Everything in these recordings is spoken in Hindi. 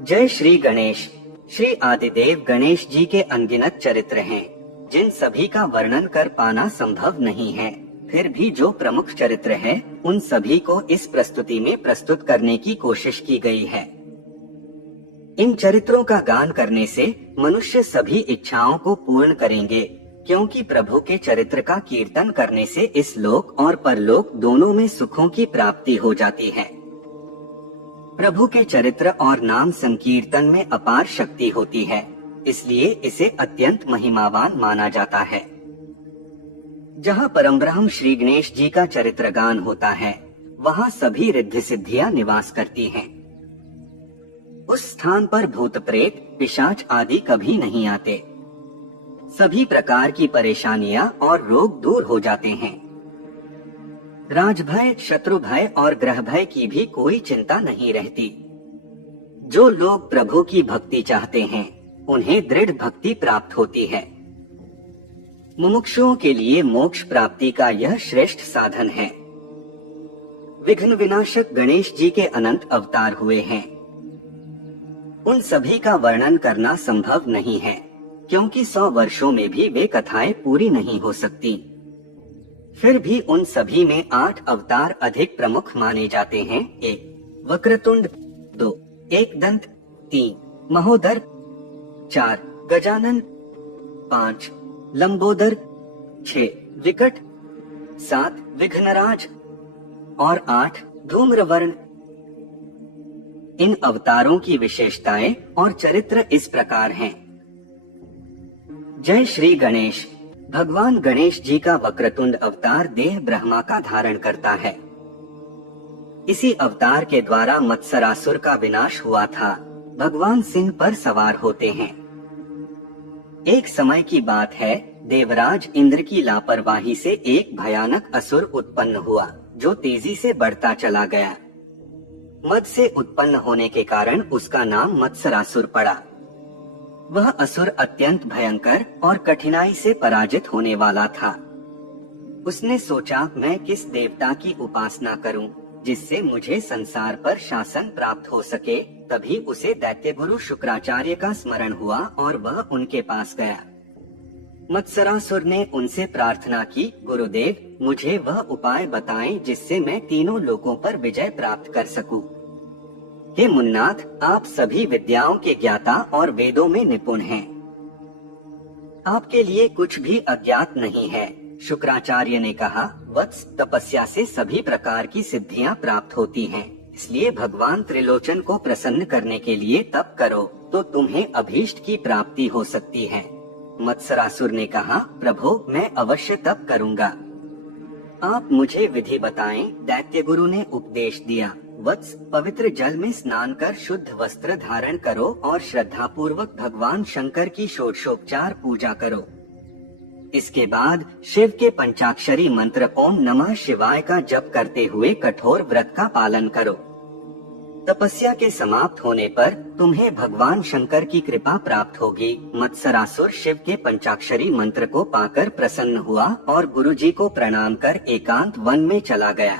जय श्री गणेश। श्री आदिदेव गणेश जी के अनगिनत चरित्र हैं, जिन सभी का वर्णन कर पाना संभव नहीं है। फिर भी जो प्रमुख चरित्र हैं, उन सभी को इस प्रस्तुति में प्रस्तुत करने की कोशिश की गई है। इन चरित्रों का गान करने से मनुष्य सभी इच्छाओं को पूर्ण करेंगे, क्योंकि प्रभु के चरित्र का कीर्तन करने से इस लोक और परलोक दोनों में सुखों की प्राप्ति हो जाती है। प्रभु के चरित्र और नाम संकीर्तन में अपार शक्ति होती है, इसलिए इसे अत्यंत महिमावान माना जाता है। जहाँ परमब्रह्म श्री गणेश जी का चरित्र गान होता है, वहाँ सभी रिद्धि सिद्धियां निवास करती हैं। उस स्थान पर भूत प्रेत पिशाच आदि कभी नहीं आते। सभी प्रकार की परेशानियां और रोग दूर हो जाते हैं। राजभय, शत्रु भय और ग्रह भय की भी कोई चिंता नहीं रहती। जो लोग प्रभु की भक्ति चाहते हैं, उन्हें दृढ़ भक्ति प्राप्त होती है। मुमुक्षुओं के लिए मोक्ष प्राप्ति का यह श्रेष्ठ साधन है। विघ्न विनाशक गणेश जी के अनंत अवतार हुए हैं। उन सभी का वर्णन करना संभव नहीं है, क्योंकि 100 वर्षों में भी वे कथाएं पूरी नहीं हो सकती। फिर भी उन सभी में 8 अवतार अधिक प्रमुख माने जाते हैं। 1 वक्रतुंड, 2 एकदंत, 3 महोदर, 4 गजानन, 5 लंबोदर, 6 विकट, 7 विघ्नराज और 8 धूम्रवर्ण। इन अवतारों की विशेषताएं और चरित्र इस प्रकार हैं। जय श्री गणेश। भगवान गणेश जी का वक्रतुंड अवतार देह ब्रह्मा का धारण करता है। इसी अवतार के द्वारा मत्सरासुर का विनाश हुआ था। भगवान सिंह पर सवार होते हैं। एक समय की बात है, देवराज इंद्र की लापरवाही से एक भयानक असुर उत्पन्न हुआ, जो तेजी से बढ़ता चला गया। मद से उत्पन्न होने के कारण उसका नाम मत्सरासुर पड़ा। वह असुर अत्यंत भयंकर और कठिनाई से पराजित होने वाला था। उसने सोचा, मैं किस देवता की उपासना करूं, जिससे मुझे संसार पर शासन प्राप्त हो सके। तभी उसे दैत्य गुरु शुक्राचार्य का स्मरण हुआ और वह उनके पास गया। मत्सरासुर ने उनसे प्रार्थना की, गुरुदेव, मुझे वह उपाय बताएं जिससे मैं तीनों लोकों पर विजय प्राप्त कर सकूं। हे मुन्नाथ, आप सभी विद्याओं के ज्ञाता और वेदों में निपुण हैं। आपके लिए कुछ भी अज्ञात नहीं है। शुक्राचार्य ने कहा, वत्स, तपस्या से सभी प्रकार की सिद्धियां प्राप्त होती हैं, इसलिए भगवान त्रिलोचन को प्रसन्न करने के लिए तप करो, तो तुम्हें अभीष्ट की प्राप्ति हो सकती है। मत्सरासुर ने कहा, प्रभु, मैं अवश्य तप करूंगा। आप मुझे विधि बताएं। दैत्य गुरु ने उपदेश दिया, वत्स, पवित्र जल में स्नान कर शुद्ध वस्त्र धारण करो और श्रद्धा पूर्वक भगवान शंकर की षोडशोपचार पूजा करो। इसके बाद शिव के पंचाक्षरी मंत्र ओम नमः शिवाय का जप करते हुए कठोर व्रत का पालन करो। तपस्या के समाप्त होने पर तुम्हें भगवान शंकर की कृपा प्राप्त होगी। मत्सरासुर शिव के पंचाक्षरी मंत्र को पाकर प्रसन्न हुआ और गुरुजी को प्रणाम कर एकांत वन में चला गया।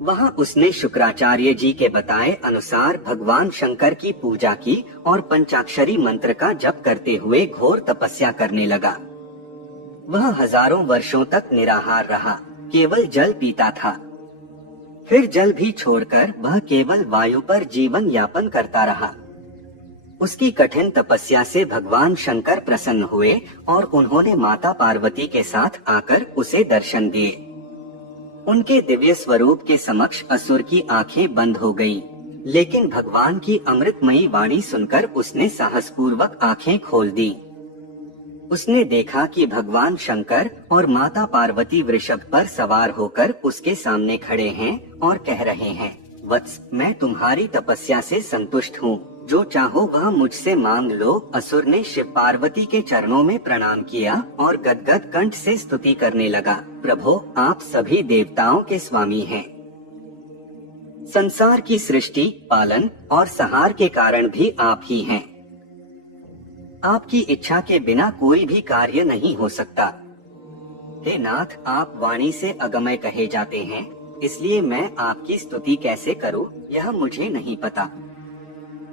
वहां उसने शुक्राचार्य जी के बताए अनुसार भगवान शंकर की पूजा की और पंचाक्षरी मंत्र का जप करते हुए घोर तपस्या करने लगा। वह हजारों वर्षों तक निराहार रहा, केवल जल पीता था। फिर जल भी छोड़कर वह केवल वायु पर जीवन यापन करता रहा। उसकी कठिन तपस्या से भगवान शंकर प्रसन्न हुए और उन्होंने माता पार्वती के साथ आकर उसे दर्शन दिए। उनके दिव्य स्वरूप के समक्ष असुर की आंखें बंद हो गईं, लेकिन भगवान की अमृतमयी वाणी सुनकर उसने साहसपूर्वक आंखें खोल दी। उसने देखा कि भगवान शंकर और माता पार्वती वृषभ पर सवार होकर उसके सामने खड़े हैं और कह रहे हैं, वत्स, मैं तुम्हारी तपस्या से संतुष्ट हूँ, जो चाहो वह मुझसे मांग लो। असुर ने शिव पार्वती के चरणों में प्रणाम किया और गदगद कंठ से स्तुति करने लगा, प्रभु, आप सभी देवताओं के स्वामी हैं। संसार की सृष्टि, पालन और संहार के कारण भी आप ही हैं। आपकी इच्छा के बिना कोई भी कार्य नहीं हो सकता। हे नाथ, आप वाणी से अगमय कहे जाते हैं, इसलिए मैं आपकी स्तुति कैसे करूं, यह मुझे नहीं पता।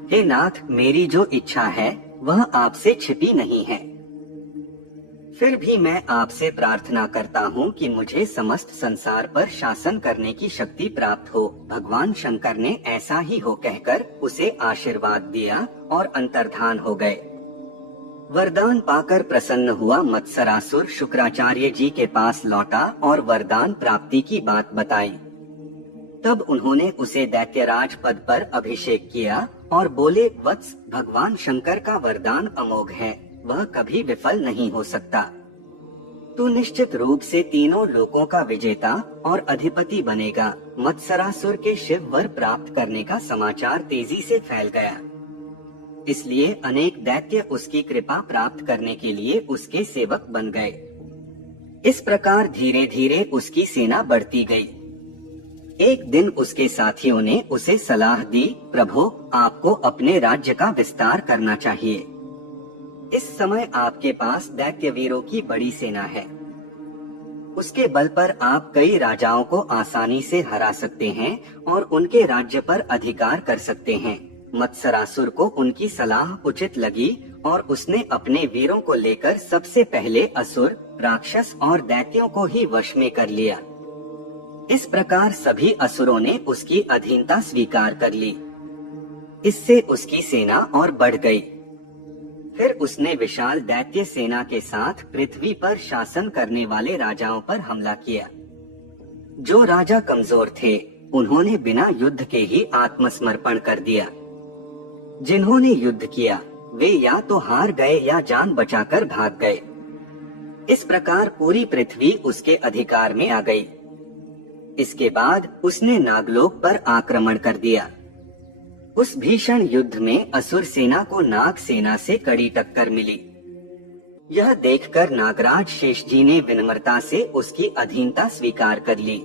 हे नाथ, मेरी जो इच्छा है वह आपसे छिपी नहीं है। फिर भी मैं आपसे प्रार्थना करता हूँ कि मुझे समस्त संसार पर शासन करने की शक्ति प्राप्त हो। भगवान शंकर ने ऐसा ही हो कहकर उसे आशीर्वाद दिया और अंतर्धान हो गए। वरदान पाकर प्रसन्न हुआ मत्सरासुर शुक्राचार्य जी के पास लौटा और वरदान प्राप्ति की बात बताई। तब उन्होंने उसे दैत्यराज पद पर अभिषेक किया और बोले, वत्स, भगवान शंकर का वरदान अमोघ है, वह कभी विफल नहीं हो सकता। तू निश्चित रूप से तीनों लोकों का विजेता और अधिपति बनेगा। मत्सरासुर के शिव वर प्राप्त करने का समाचार तेजी से फैल गया, इसलिए अनेक दैत्य उसकी कृपा प्राप्त करने के लिए उसके सेवक बन गए। इस प्रकार धीरे धीरे उसकी सेना बढ़ती गई। एक दिन उसके साथियों ने उसे सलाह दी, प्रभु, आपको अपने राज्य का विस्तार करना चाहिए। इस समय आपके पास दैत्य वीरों की बड़ी सेना है। उसके बल पर आप कई राजाओं को आसानी से हरा सकते हैं और उनके राज्य पर अधिकार कर सकते हैं। मत्सरासुर को उनकी सलाह उचित लगी और उसने अपने वीरों को लेकर सबसे पहले असुर, राक्षस और दैत्यों को ही वश में कर लिया। इस प्रकार सभी असुरों ने उसकी अधीनता स्वीकार कर ली। इससे उसकी सेना और बढ़ गई। फिर उसने विशाल दैत्य सेना के साथ पृथ्वी पर शासन करने वाले राजाओं पर हमला किया। जो राजा कमजोर थे उन्होंने बिना युद्ध के ही आत्मसमर्पण कर दिया। जिन्होंने युद्ध किया वे या तो हार गए या जान बचाकर भाग गए। इस प्रकार पूरी पृथ्वी उसके अधिकार में आ गई। इसके बाद उसने नागलोक पर आक्रमण कर दिया। उस भीषण युद्ध में असुर सेना को नाग सेना से कड़ी टक्कर मिली। यह देखकर नागराज शेष जी ने विनम्रता से उसकी अधीनता स्वीकार कर ली।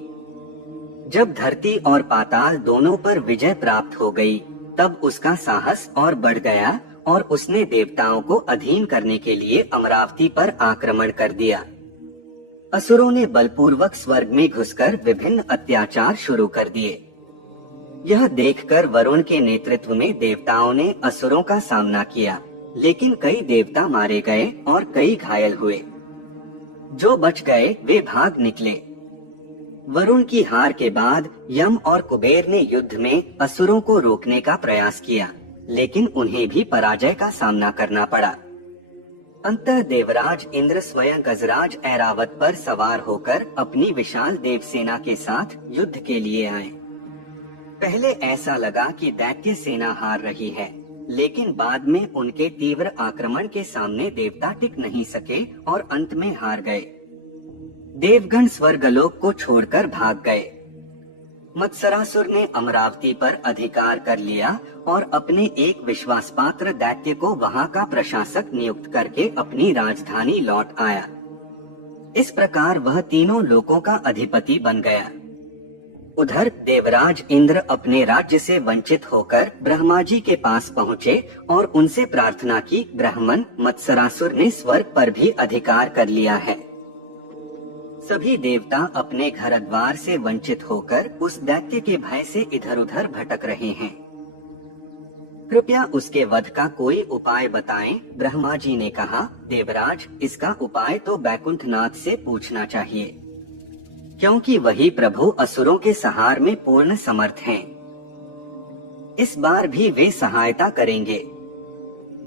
जब धरती और पाताल दोनों पर विजय प्राप्त हो गई, तब उसका साहस और बढ़ गया और उसने देवताओं को अधीन करने के लिए अमरावती पर आक्रमण कर दिया। असुरों ने बलपूर्वक स्वर्ग में घुसकर विभिन्न अत्याचार शुरू कर दिए। यह देखकर वरुण के नेतृत्व में देवताओं ने असुरों का सामना किया, लेकिन कई देवता मारे गए और कई घायल हुए। जो बच गए वे भाग निकले। वरुण की हार के बाद यम और कुबेर ने युद्ध में असुरों को रोकने का प्रयास किया, लेकिन उन्हें भी पराजय का सामना करना पड़ा। अंततः देवराज इंद्र स्वयं गजराज ऐरावत पर सवार होकर अपनी विशाल देवसेना के साथ युद्ध के लिए आए। पहले ऐसा लगा कि दैत्य सेना हार रही है, लेकिन बाद में उनके तीव्र आक्रमण के सामने देवता टिक नहीं सके और अंत में हार गए। देवगण स्वर्गलोक को छोड़कर भाग गए। मत्सरासुर ने अमरावती पर अधिकार कर लिया और अपने एक विश्वासपात्र दैत्य को वहां का प्रशासक नियुक्त करके अपनी राजधानी लौट आया। इस प्रकार वह तीनों लोकों का अधिपति बन गया। उधर देवराज इंद्र अपने राज्य से वंचित होकर ब्रह्मा जी के पास पहुँचे और उनसे प्रार्थना की, ब्राह्मण, मत्सरासुर ने स्वर्ग पर भी अधिकार कर लिया है। सभी देवता अपने घर द्वार से वंचित होकर उस दैत्य के भय से इधर उधर भटक रहे हैं। कृपया उसके वध का कोई उपाय बताएं। ब्रह्मा जी ने कहा, देवराज, इसका उपाय तो बैकुंठनाथ से पूछना चाहिए, क्योंकि वही प्रभु असुरों के संहार में पूर्ण समर्थ हैं। इस बार भी वे सहायता करेंगे।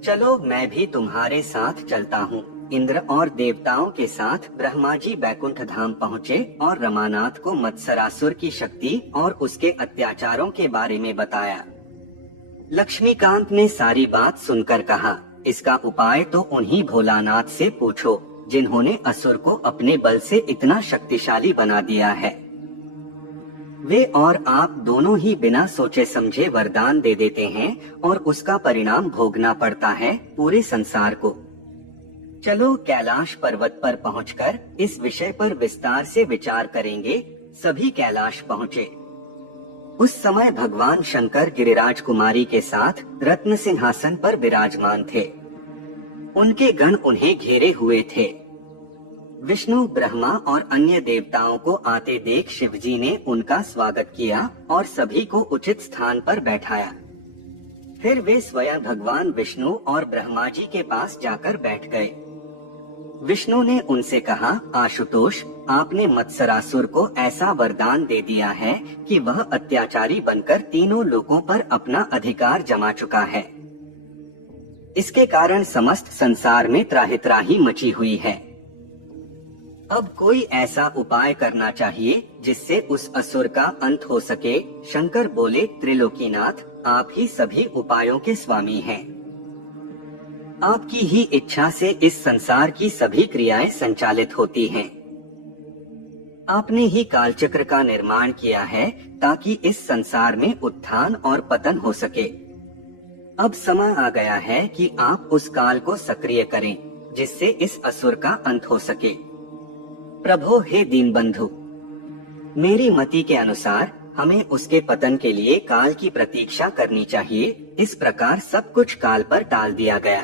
चलो, मैं भी तुम्हारे साथ चलता हूँ। इंद्र और देवताओं के साथ ब्रह्मा जी बैकुंठ धाम पहुँचे और रमानाथ को मत्सरासुर की शक्ति और उसके अत्याचारों के बारे में बताया। लक्ष्मीकांत ने सारी बात सुनकर कहा, इसका उपाय तो उन्हीं भोलानाथ से पूछो जिन्होंने असुर को अपने बल से इतना शक्तिशाली बना दिया है। वे और आप दोनों ही बिना सोचे समझे वरदान दे देते हैं और उसका परिणाम भोगना पड़ता है पूरे संसार को। चलो, कैलाश पर्वत पर पहुंचकर इस विषय पर विस्तार से विचार करेंगे। सभी कैलाश पहुँचे। उस समय भगवान शंकर गिरिराज कुमारी के साथ रत्न सिंहासन पर विराजमान थे। उनके गण उन्हें घेरे हुए थे। विष्णु, ब्रह्मा और अन्य देवताओं को आते देख शिवजी ने उनका स्वागत किया और सभी को उचित स्थान पर बैठाया। फिर वे स्वयं भगवान विष्णु और ब्रह्मा जी के पास जाकर बैठ गए। विष्णु ने उनसे कहा, आशुतोष, आपने मत्सरासुर को ऐसा वरदान दे दिया है कि वह अत्याचारी बनकर तीनों लोकों पर अपना अधिकार जमा चुका है। इसके कारण समस्त संसार में त्राहि मची हुई है। अब कोई ऐसा उपाय करना चाहिए जिससे उस असुर का अंत हो सके। शंकर बोले, त्रिलोकीनाथ, आप ही सभी उपायों के स्वामी हैं। आपकी ही इच्छा से इस संसार की सभी क्रियाएं संचालित होती हैं। आपने ही कालचक्र का निर्माण किया है ताकि इस संसार में उत्थान और पतन हो सके। अब समय आ गया है कि आप उस काल को सक्रिय करें जिससे इस असुर का अंत हो सके। प्रभो, हे दीनबंधु, मेरी मति के अनुसार हमें उसके पतन के लिए काल की प्रतीक्षा करनी चाहिए। इस प्रकार सब कुछ काल पर टाल दिया गया।